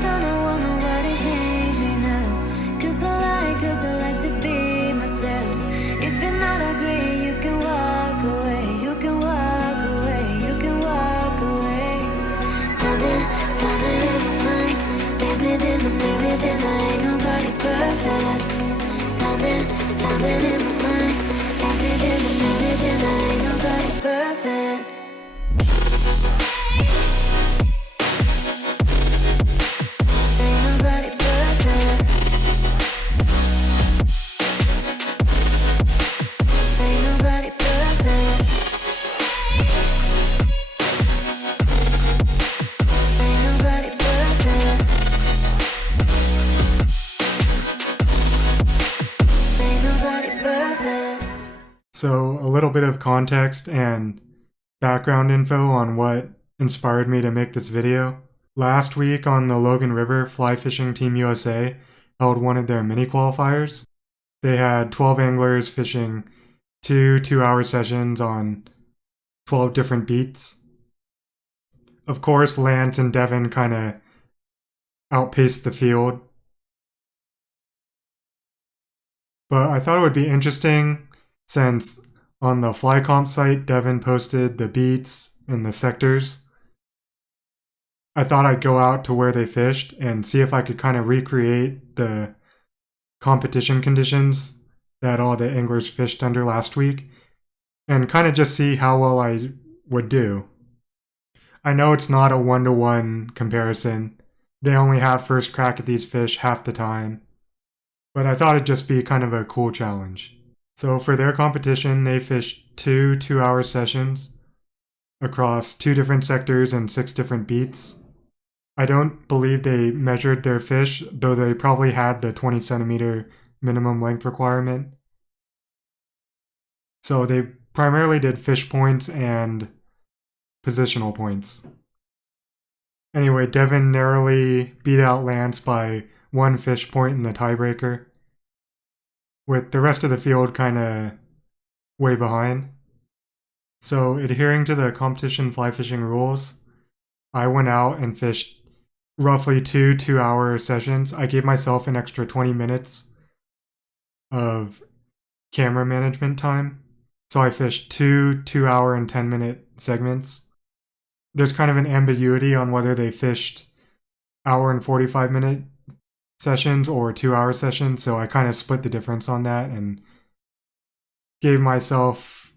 don't want nobody change me now. Cause I like to be myself. If you're not agree, you can walk away. You can walk away, you can walk away. Something in my mind leads me within, ain't nobody perfect. Something in my mind leads me within, ain't nobody perfect. So a little bit of context and background info on what inspired me to make this video. Last week on the Logan River, Fly Fishing Team USA held one of their mini qualifiers. They had 12 anglers fishing two 2-hour sessions on 12 different beats. Of course, Lance and Devin kind of outpaced the field. But I thought it would be interesting since on the Flycomps site, Devin posted the beats and the sectors. I thought I'd go out to where they fished and see if I could kind of recreate the competition conditions that all the anglers fished under last week and kind of just see how well I would do. I know it's not a 1-to-1 comparison. They only have first crack at these fish half the time. But I thought it'd just be kind of a cool challenge. So for their competition, they fished two 2-hour sessions across 2 different sectors and 6 different beats. I don't believe they measured their fish, though they probably had the 20 centimeter minimum length requirement. So they primarily did fish points and positional points. Anyway, Devin narrowly beat out Lance by 1 fish point in the tiebreaker, with the rest of the field kind of way behind. So adhering to the competition fly fishing rules, I went out and fished roughly 2 2-hour sessions. I gave myself an extra 20 minutes of camera management time. So I fished 2 2-hour and 10-minute segments. There's kind of an ambiguity on whether they fished hour and 45-minute sessions or 2-hour sessions, so I kind of split the difference on that and gave myself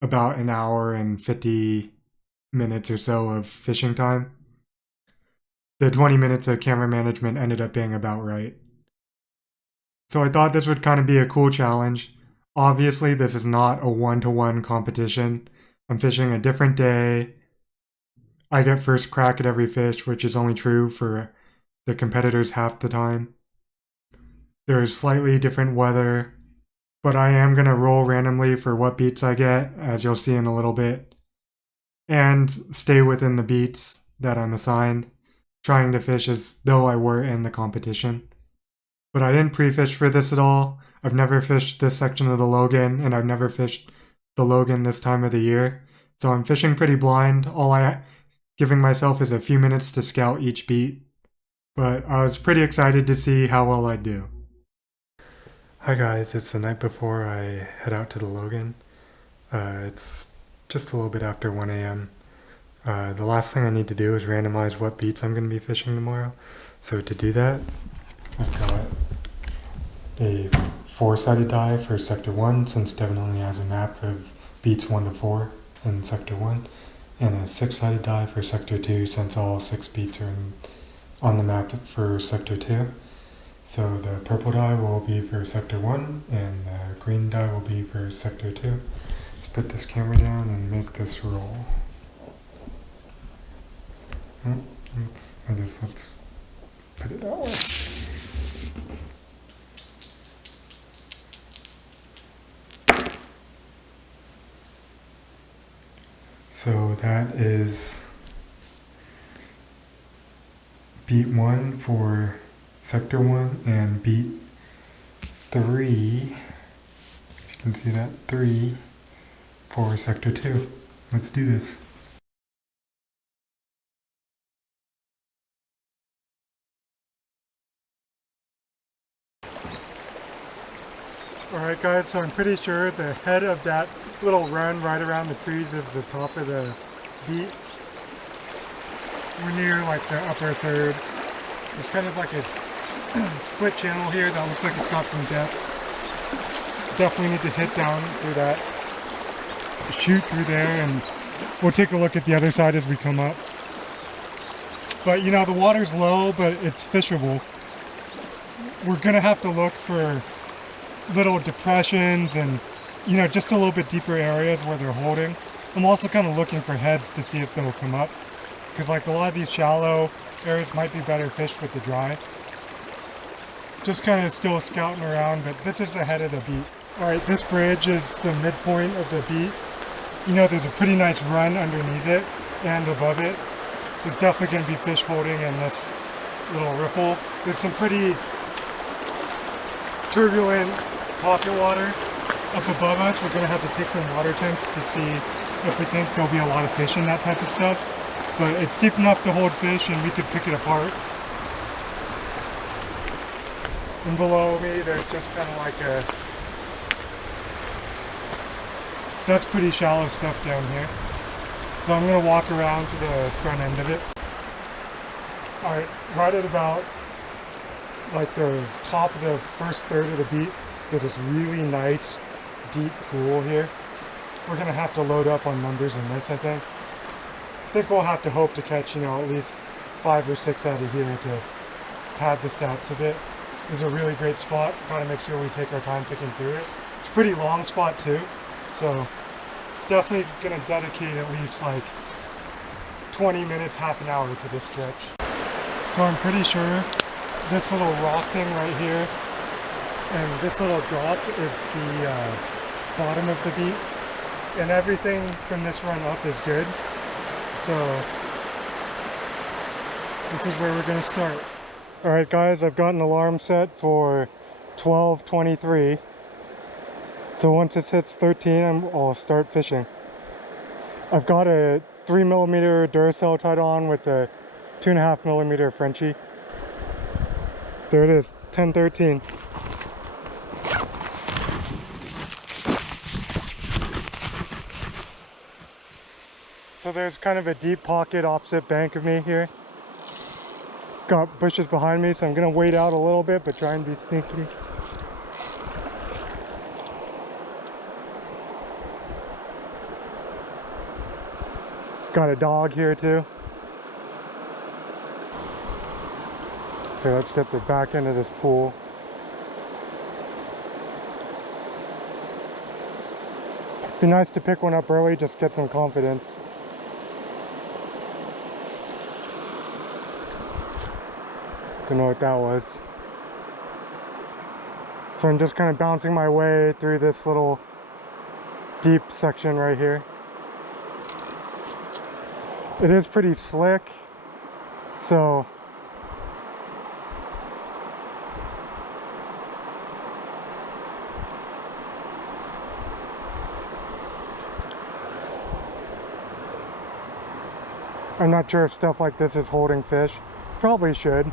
about an hour and 50 minutes or so of fishing time. The 20 minutes of camera management ended up being about right. So I thought this would kind of be a cool challenge. Obviously, this is not a 1-to-1 competition. I'm fishing a different day. I get first crack at every fish, which is only true for the competitors half the time. There is slightly different weather, but I am going to roll randomly for what beats I get, as you'll see in a little bit, and stay within the beats that I'm assigned, trying to fish as though I were in the competition. But I didn't pre-fish for this at all. I've never fished this section of the Logan, and I've never fished the Logan this time of the year, so I'm fishing pretty blind. All I'm giving myself is a few minutes to scout each beat. But I was pretty excited to see how well I'd do. Hi guys, it's the night before I head out to the Logan. It's just a little bit after 1 a.m. The last thing I need to do is randomize what beats I'm going to be fishing tomorrow. So to do that, I've got a 4-sided die for Sector 1, since Devin only has a map of beats 1 to 4 in Sector 1, and a 6-sided die for Sector 2, since all 6 beats are on the map for Sector 2. So the purple die will be for Sector 1, and the green die will be for Sector 2. Let's put this camera down and make this roll. Let's put it that way. So that is beat 1 for Sector 1 and beat 3, if you can see that, 3 for Sector 2. Let's do this. Alright guys, so I'm pretty sure the head of that little run right around the trees is the top of the beat. We're near like the upper third. There's kind of like a split channel here that looks like it's got some depth. Definitely need to hit down through that, shoot through there, and we'll take a look at the other side as we come up. But you know, the water's low, but it's fishable. We're gonna have to look for little depressions and, you know, just a little bit deeper areas where they're holding. I'm also kind of looking for heads to see if they'll come up, because like a lot of these shallow areas might be better fished with the dry. Just kind of still scouting around, but this is the head of the beat. Alright, this bridge is the midpoint of the beat. You know, there's a pretty nice run underneath it and above it. There's definitely going to be fish holding in this little riffle. There's some pretty turbulent pocket water up above us. We're going to have to take some water temps to see if we think there'll be a lot of fish in that type of stuff. But it's deep enough to hold fish and we could pick it apart. And below me there's just kind of like a... That's pretty shallow stuff down here. So I'm going to walk around to the front end of it. Alright, right at about like the top of the first third of the beat, there's this really nice deep pool here. We're going to have to load up on numbers in this, I think. I think we'll have to hope to catch, you know, at least 5 or 6 out of here to pad the stats a bit. This is a really great spot. Gotta make sure we take our time picking through it. It's a pretty long spot too, so definitely gonna dedicate at least like 20 minutes, half an hour to this stretch. So I'm pretty sure this little rock thing right here and this little drop is the bottom of the beat, and everything from this run up is good. So this is where we're gonna start. Alright guys, I've got an alarm set for 12:23. So once this hits 13, I'll start fishing. I've got a 3mm Duracell tied on with a 2.5mm Frenchie. There it is, 10:13. So there's kind of a deep pocket opposite bank of me here. Got bushes behind me, so I'm gonna wait out a little bit but try and be sneaky. Got a dog here too. Okay, let's get the back end of this pool. Be nice to pick one up early, just get some confidence. Don't know what that was. So I'm just kind of bouncing my way through this little deep section right here. It is pretty slick, so I'm not sure if stuff like this is holding fish. Probably should.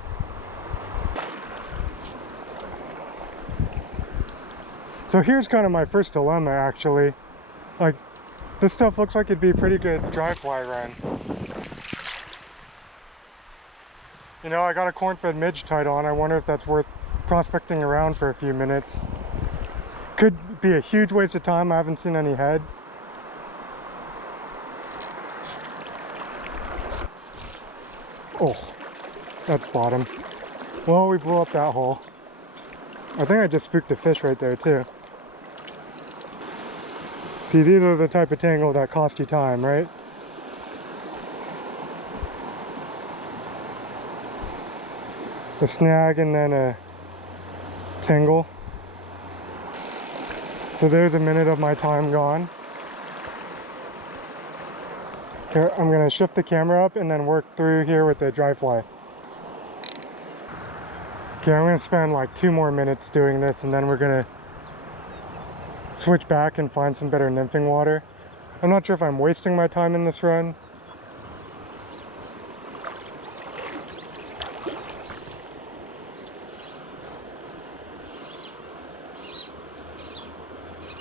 So here's kind of my first dilemma actually. Like, this stuff looks like it'd be a pretty good dry fly run. You know, I got a corn-fed midge tied on. I wonder if that's worth prospecting around for a few minutes. Could be a huge waste of time. I haven't seen any heads. Oh, that's bottom. Well, we blew up that hole. I think I just spooked a fish right there too. See, these are the type of tangle that cost you time, right? A snag and then a tangle. So there's a minute of my time gone. Here, I'm gonna shift the camera up and then work through here with the dry fly. Okay, I'm gonna spend like 2 more minutes doing this and then we're gonna switch back and find some better nymphing water. I'm not sure if I'm wasting my time in this run.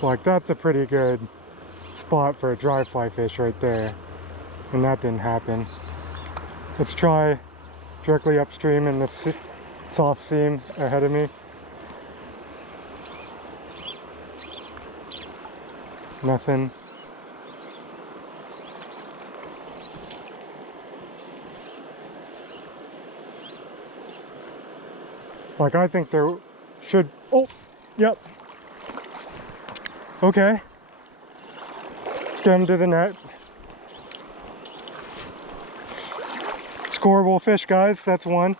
Like, that's a pretty good spot for a dry fly fish right there. And that didn't happen. Let's try directly upstream in this soft seam ahead of me. Nothing. Like, I think there should, oh, yep. Okay. Let's get him to the net. Scoreable fish, guys, that's one.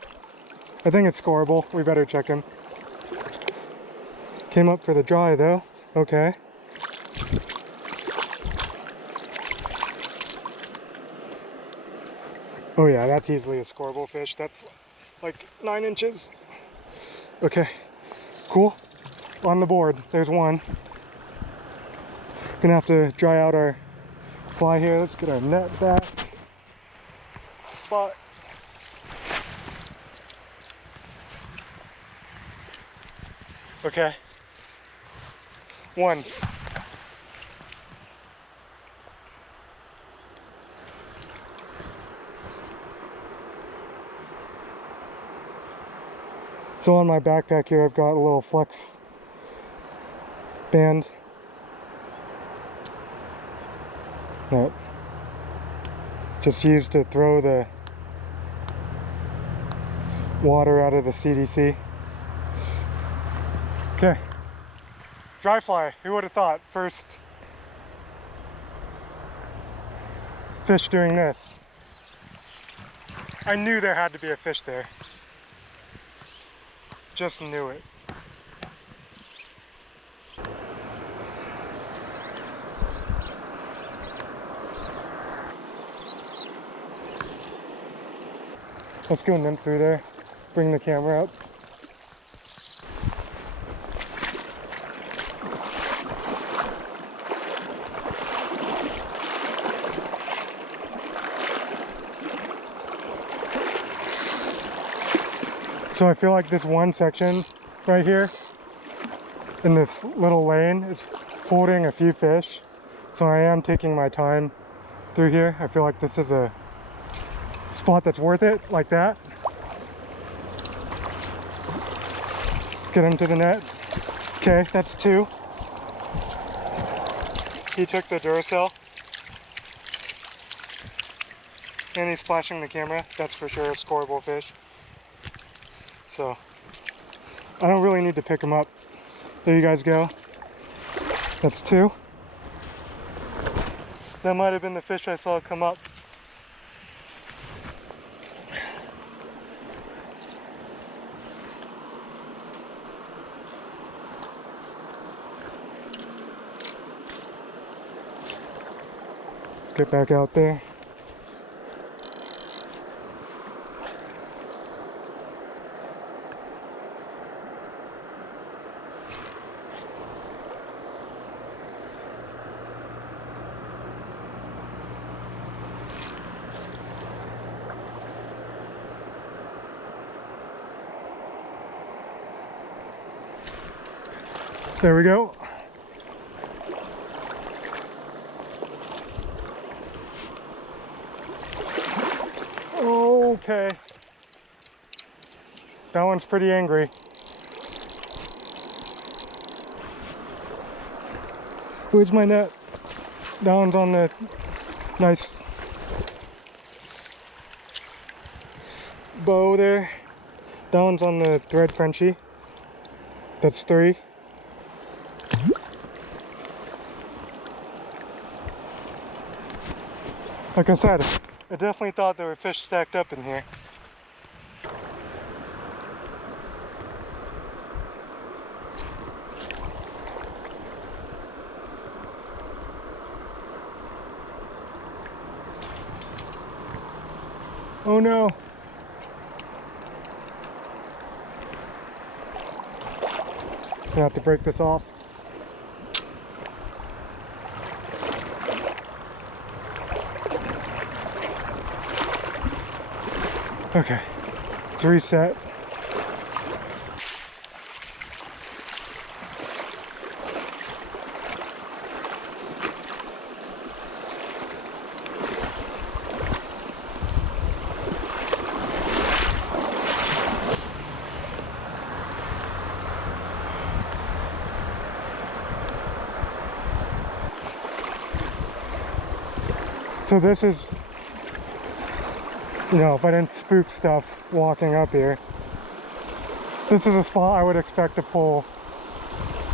I think it's scoreable, we better check him. Came up for the dry though, okay. Oh yeah, that's easily a scoreable fish. That's like 9 inches. Okay, cool. On the board, there's one. Gonna have to dry out our fly here. Let's get our net back. Spot. Okay. One. So on my backpack here, I've got a little flex band that just used to throw the water out of the CDC. Okay, dry fly, who would have thought? First fish doing this. I knew there had to be a fish there. Just knew it. Let's go nymph through there. Bring the camera up. So I feel like this one section right here in this little lane is holding a few fish. So I am taking my time through here. I feel like this is a spot that's worth it, like that. Let's get him to the net. Okay, that's two. He took the Duracell. And he's splashing the camera. That's for sure a scoreable fish. So I don't really need to pick him up. There you guys go. That's two. That might have been the fish I saw come up. Let's get back out there. There we go. Okay. That one's pretty angry. Where's my net? That one's on the nice bow there. That one's on the thread Frenchie. That's three. Like I said, I definitely thought there were fish stacked up in here. Oh no! I have to break this off. Okay, let's reset. So this is, you know, if I didn't spook stuff walking up here, this is a spot I would expect to pull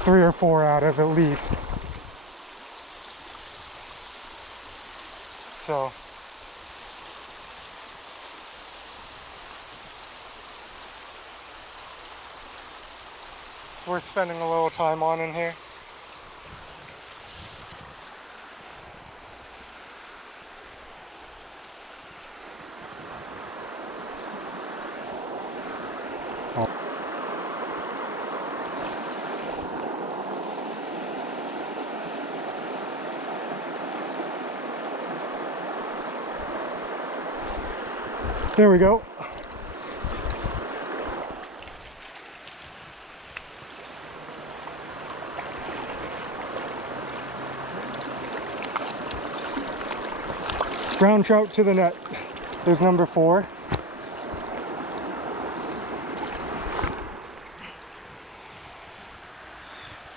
3 or 4 out of at least. So we're spending a little time on in here. There we go. Brown trout to the net. There's number 4.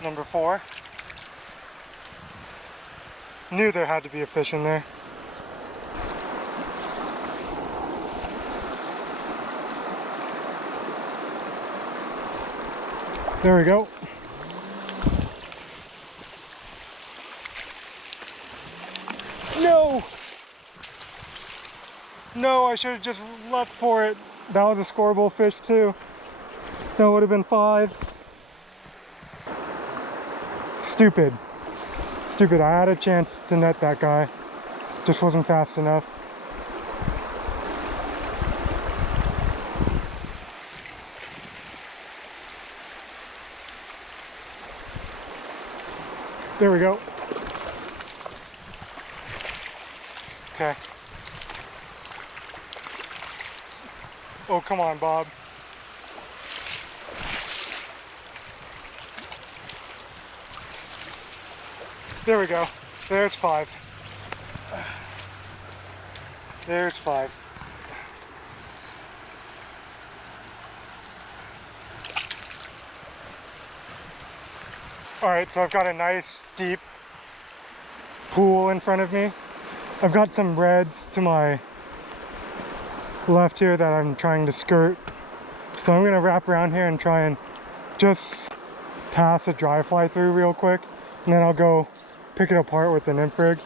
Number 4. Knew there had to be a fish in there. There we go. No! No, I should have just leapt for it. That was a scoreable fish too. That would have been 5. Stupid. Stupid. I had a chance to net that guy. Just wasn't fast enough. There we go. Okay. Oh, come on, Bob. There we go. There's 5. There's 5. Alright, so I've got a nice deep pool in front of me. I've got some reds to my left here that I'm trying to skirt. So I'm going to wrap around here and try and just pass a dry fly through real quick. And then I'll go pick it apart with the nymph rig.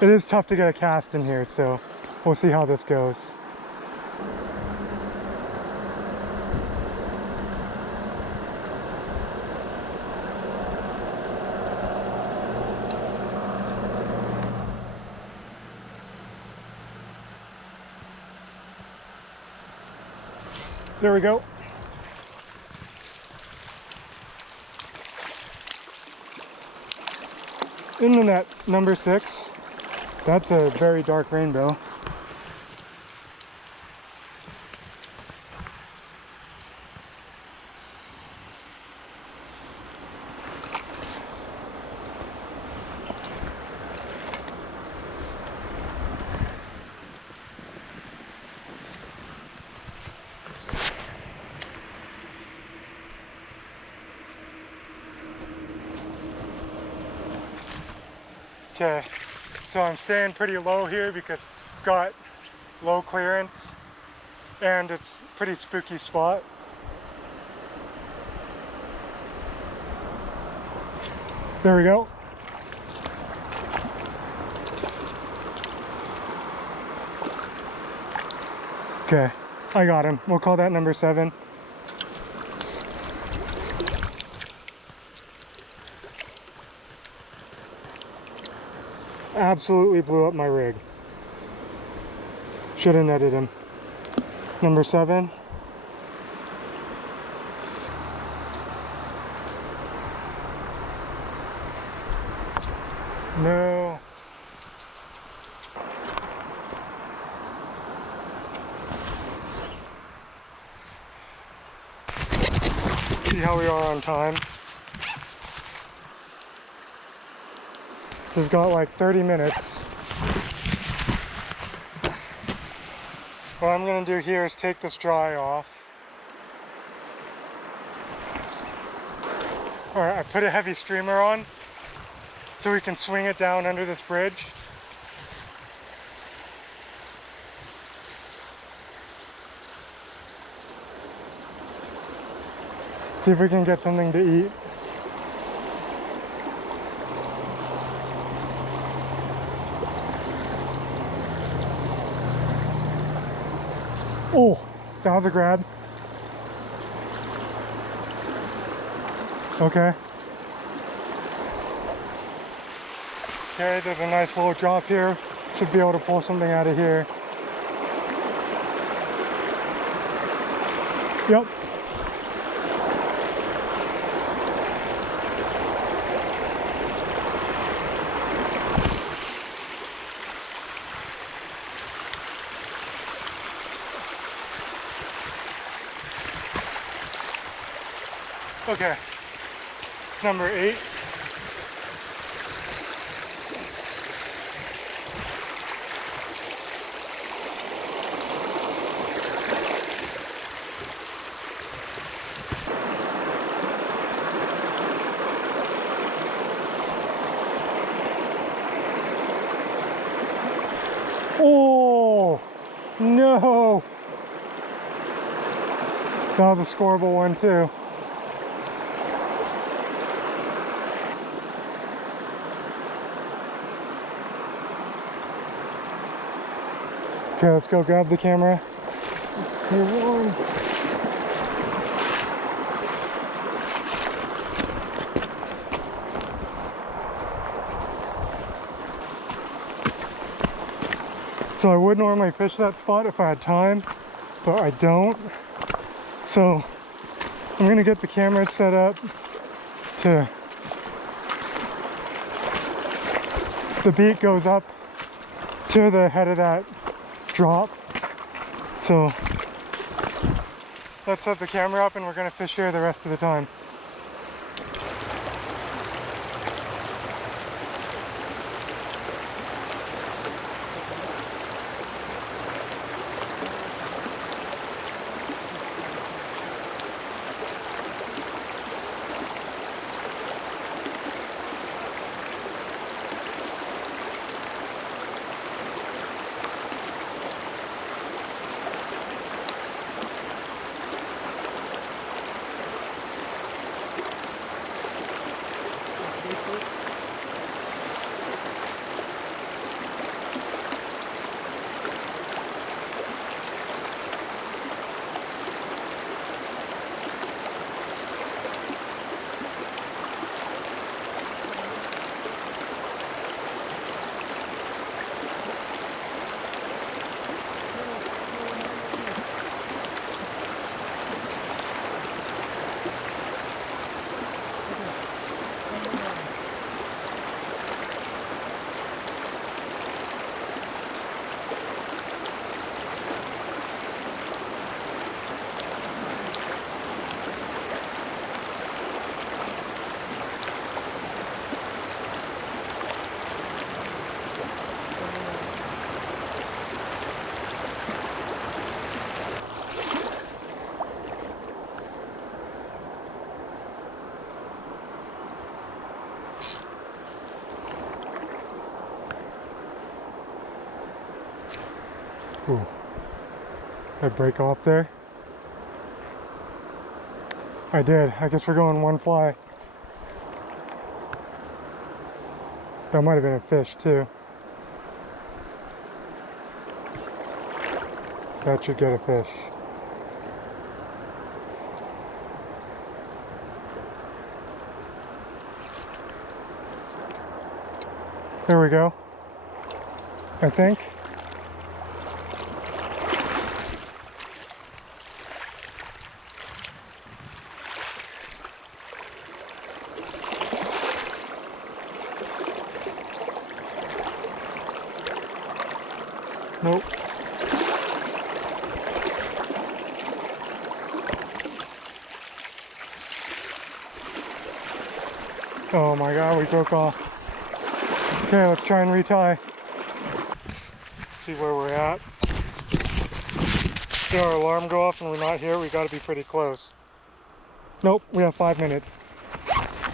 It is tough to get a cast in here, so we'll see how this goes. There we go. In the net, number 6. That's a very dark rainbow. Okay, so I'm staying pretty low here because I've got low clearance and it's a pretty spooky spot. There we go. Okay, I got him. We'll call that number 7. Absolutely blew up my rig. Should have netted him. Number 7. No. See how we are on time. So we've got like 30 minutes. What I'm going to do here is take this dry off. Alright, I put a heavy streamer on so we can swing it down under this bridge. See if we can get something to eat. Oh, that was a grab. Okay. Okay, there's a nice little drop here. Should be able to pull something out of here. Yep. Okay, it's number 8. Oh, no. That was a scoreable one too. Okay, let's go grab the camera. Here one. So I would normally fish that spot if I had time, but I don't. So I'm gonna get the camera set up to, the beat goes up to the head of that drop. So let's set the camera up and we're gonna fish here the rest of the time. Ooh. Did I break off there? I did. I guess we're going one fly. That might have been a fish too. That should get a fish. There we go. I think. Nope. Oh my god, we broke off. Okay, let's try and retie. See where we're at. See our alarm go off and we're not here, we gotta be pretty close. Nope, we have 5 minutes.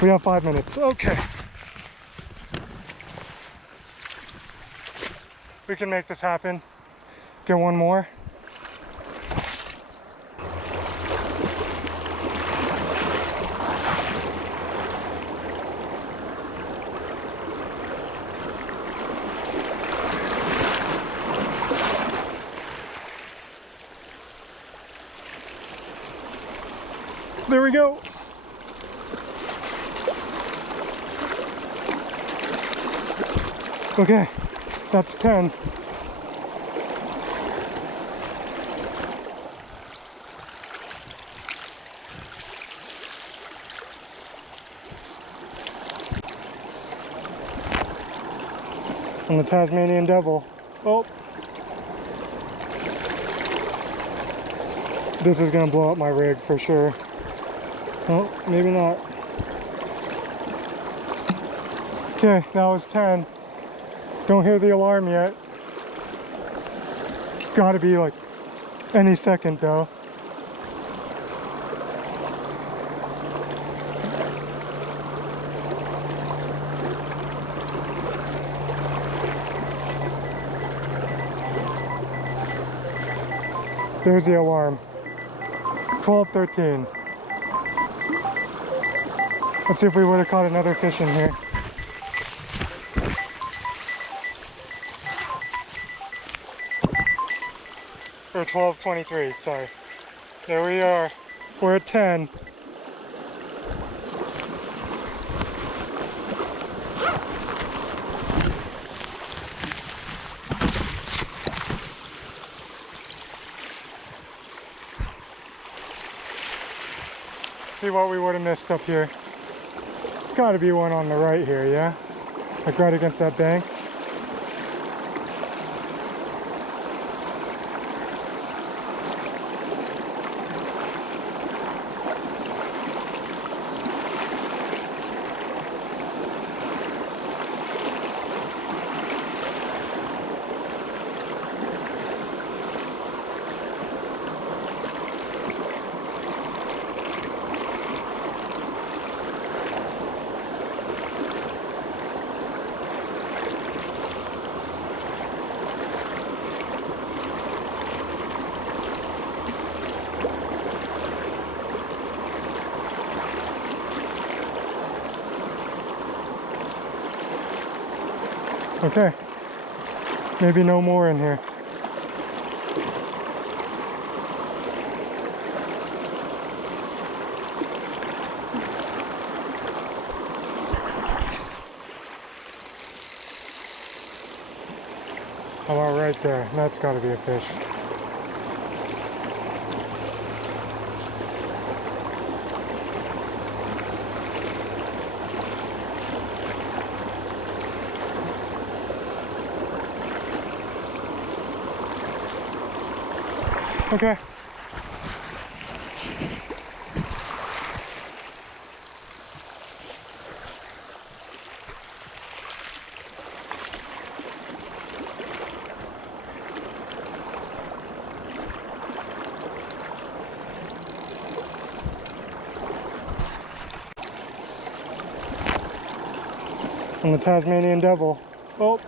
We have 5 minutes, okay. We can make this happen. Get one more. There we go. Okay, that's 10. On the Tasmanian Devil. Oh. This is gonna blow up my rig for sure. Oh, maybe not. Okay, that was 10. Don't hear the alarm yet. Gotta be like any second though. There's the alarm. 12:13. Let's see if we would have caught another fish in here. Or 12:23, sorry. There we are. We're at 10. See what we would have missed up here. There's got to be one on the right here, yeah? Like right against that bank. Okay, maybe no more in here. How about right there? That's got to be a fish. Okay. On the Tasmanian Devil. Oh.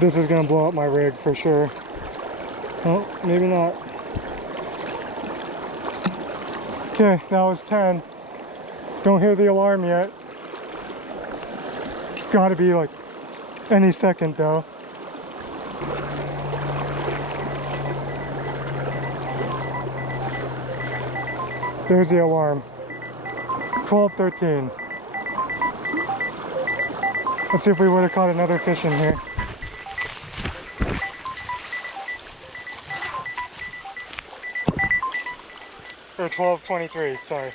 This is gonna blow up my rig for sure. Oh, maybe not. Okay, that was 10. Don't hear the alarm yet. Gotta be like any second though. There's the alarm. 12:13. Let's see if we would have caught another fish in here. Or 12:23, sorry.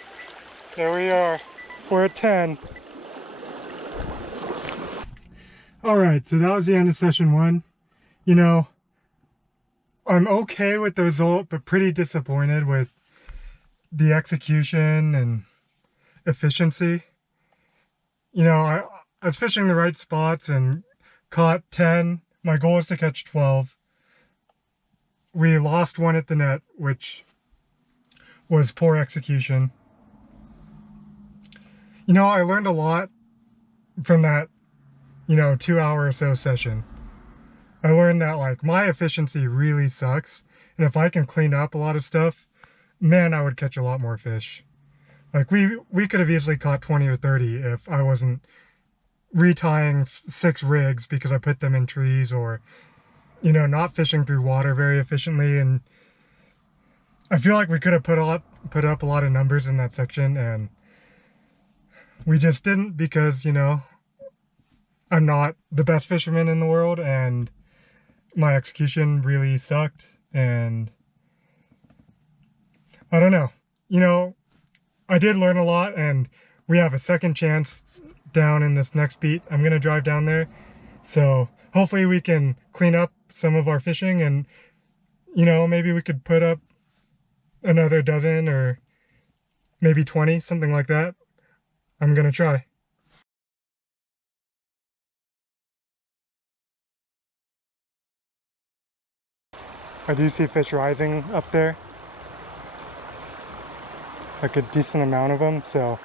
There we are. We're at 10. Alright, so that was the end of session 1. You know, I'm okay with the result, but pretty disappointed with the execution and efficiency. You know, I was fishing the right spots and caught 10. My goal is to catch 12. We lost one at the net, which was poor execution. You know, I learned a lot from that, 2-hour or so session. I learned that, like, my efficiency really sucks, and if I can clean up a lot of stuff, man, I would catch a lot more fish. Like, we could have easily caught 20 or 30 if I wasn't retying 6 rigs because I put them in trees, or, not fishing through water very efficiently. And I feel like we could have put up a lot of numbers in that section, and we just didn't because, you know, I'm not the best fisherman in the world, and my execution really sucked, and I don't know. You know, I did learn a lot, and we have a second chance down in this next beat. I'm going to drive down there, so hopefully we can clean up some of our fishing, and, you know, maybe we could put up another dozen or maybe 20, something like that. I'm going to try. I do see fish rising up there, like a decent amount of them, so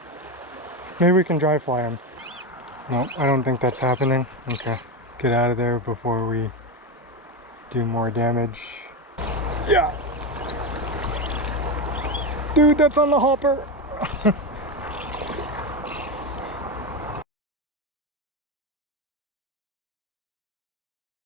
maybe we can dry fly them. No, I don't think that's happening. Okay, get out of there before we do more damage. Yeah! Dude, that's on the hopper!